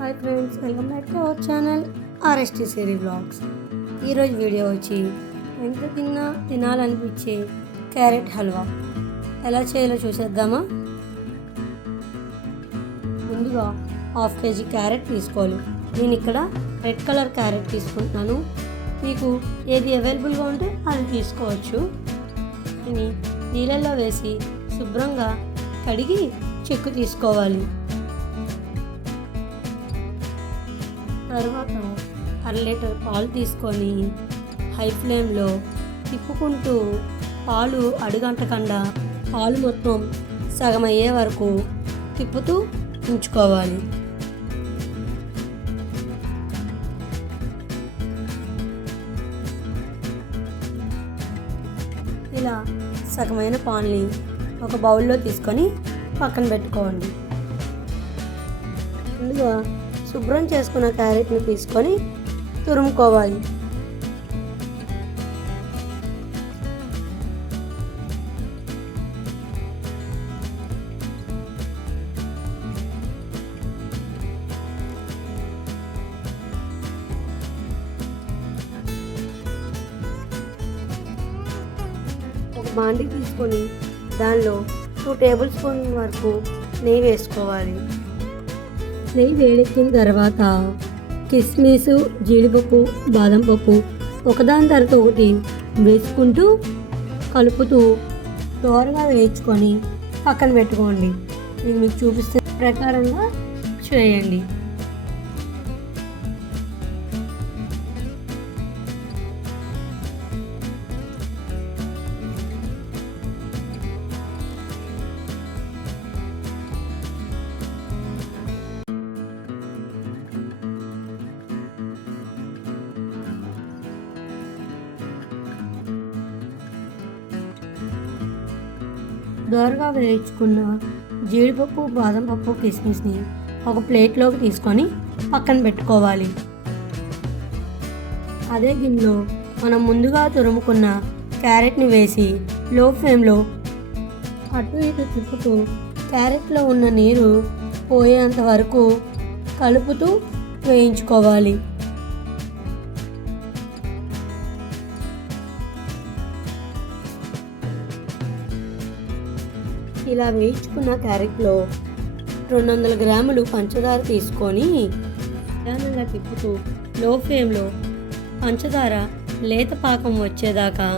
Hi friends, welcome back to our channel RST Siri vlogs. ఈరోజు video వచ్చి ఎంత తినాలనిపించే carrot halwa ఎలా చేయాలో చూసేద్దామా. ముందుగా 1/2 kg క్యారెట్ తీసుకోవాలి. నేను ఇక్కడ రెడ్ కలర్ క్యారెట్ తీసుకుంటున్నాను. మీకు ఏది అవైలబుల్గా ఉంటే అది తీసుకోవచ్చు. దీన్ని నీళ్ళల్లో వేసి శుభ్రంగా కడిగి చెక్కు తీసుకోవాలి. తర్వాత 1/2 లీటర్ పాలు తీసుకొని హై ఫ్లేమ్లో తిప్పుకుంటూ పాలు అడుగంటకుండా పాలు మొత్తం సగం అయ్యే వరకు తిప్పుతూ ఉంచుకోవాలి. ఇలా సగమైన పాలని ఒక బౌల్లో తీసుకొని పక్కన పెట్టుకోండి. ముందుగా శుభ్రం చేసుకున్న క్యారెట్ని తీసుకొని తురుముకోవాలి. ఒక బాండీ తీసుకొని దానిలో 2 టేబుల్ స్పూన్ వరకు నెయ్యి వేసుకోవాలి. నెయ్యి వేడెక్కిన తర్వాత కిస్మిస్, జీడిపప్పు, బాదం పప్పు ఒకదాని తర్వాత ఒకటి వేసుకుంటూ కలుపుతూ దోరగా వేయించుకొని పక్కన పెట్టుకోండి. నేను మీకు చూపిస్తున్న ప్రకారంగా చేయండి. దోరగా వేయించుకున్న జీడిపప్పు, బాదం పప్పు, కిస్మిస్ని ఒక ప్లేట్లోకి తీసుకొని పక్కన పెట్టుకోవాలి. అదే గిన్నెలో మనం ముందుగా తురుముకున్న క్యారెట్ని వేసి లో ఫ్లేమ్లో అటు ఇటు తిప్పుతూ క్యారెట్లో ఉన్న నీరు పోయేంత వరకు కలుపుతూ వేయించుకోవాలి. ఇలా వేయించుకున్న క్యారెట్లో 200 గ్రాములు పంచదార తీసుకొని నిదానంగా తిప్పుతూ లో ఫ్లేమ్లో పంచదార లేత పాకం వచ్చేదాకా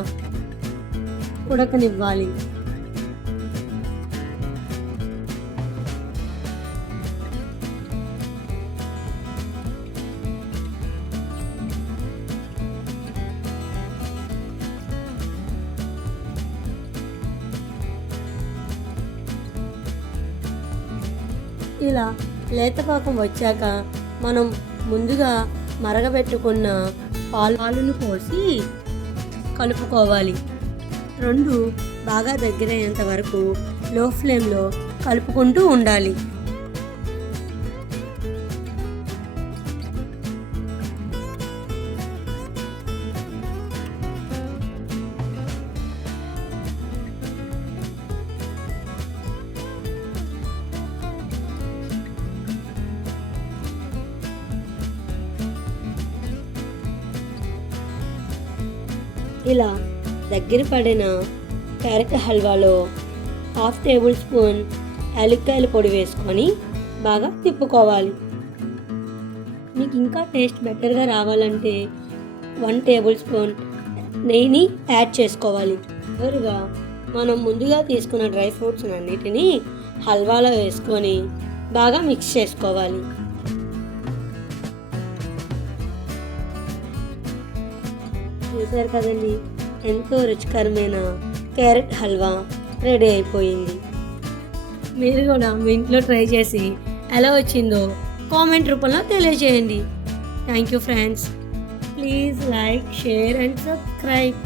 ఉడకనివ్వాలి. ఇలా లేతపాకం వచ్చాక మనం ముందుగా మరగబెట్టుకున్న పాలును పోసి కలుపుకోవాలి. 2 బాగా దగ్గరయ్యేంత వరకు లో ఫ్లేమ్లో కలుపుకుంటూ ఉండాలి. ఇలా దగ్గర పడిన క్యారెట్ హల్వాలో 1/2 టేబుల్ స్పూన్ యాలక్కాయల పొడి వేసుకొని బాగా తిప్పుకోవాలి. మీకు ఇంకా టేస్ట్ బెటర్గా రావాలంటే 1 టేబుల్ స్పూన్ నెయ్యిని యాడ్ చేసుకోవాలి. చివరిగా మనం ముందుగా తీసుకున్న డ్రై ఫ్రూట్స్ అన్నిటినీ హల్వాలో వేసుకొని బాగా మిక్స్ చేసుకోవాలి. చూసారు కదండి, ఎంతో రుచికరమైన క్యారెట్ హల్వా రెడీ అయిపోయింది. మీరు కూడా మీ ఇంట్లో ట్రై చేసి ఎలా వచ్చిందో కామెంట్ రూపంలో తెలియజేయండి. Thank you friends. Please like, share and subscribe.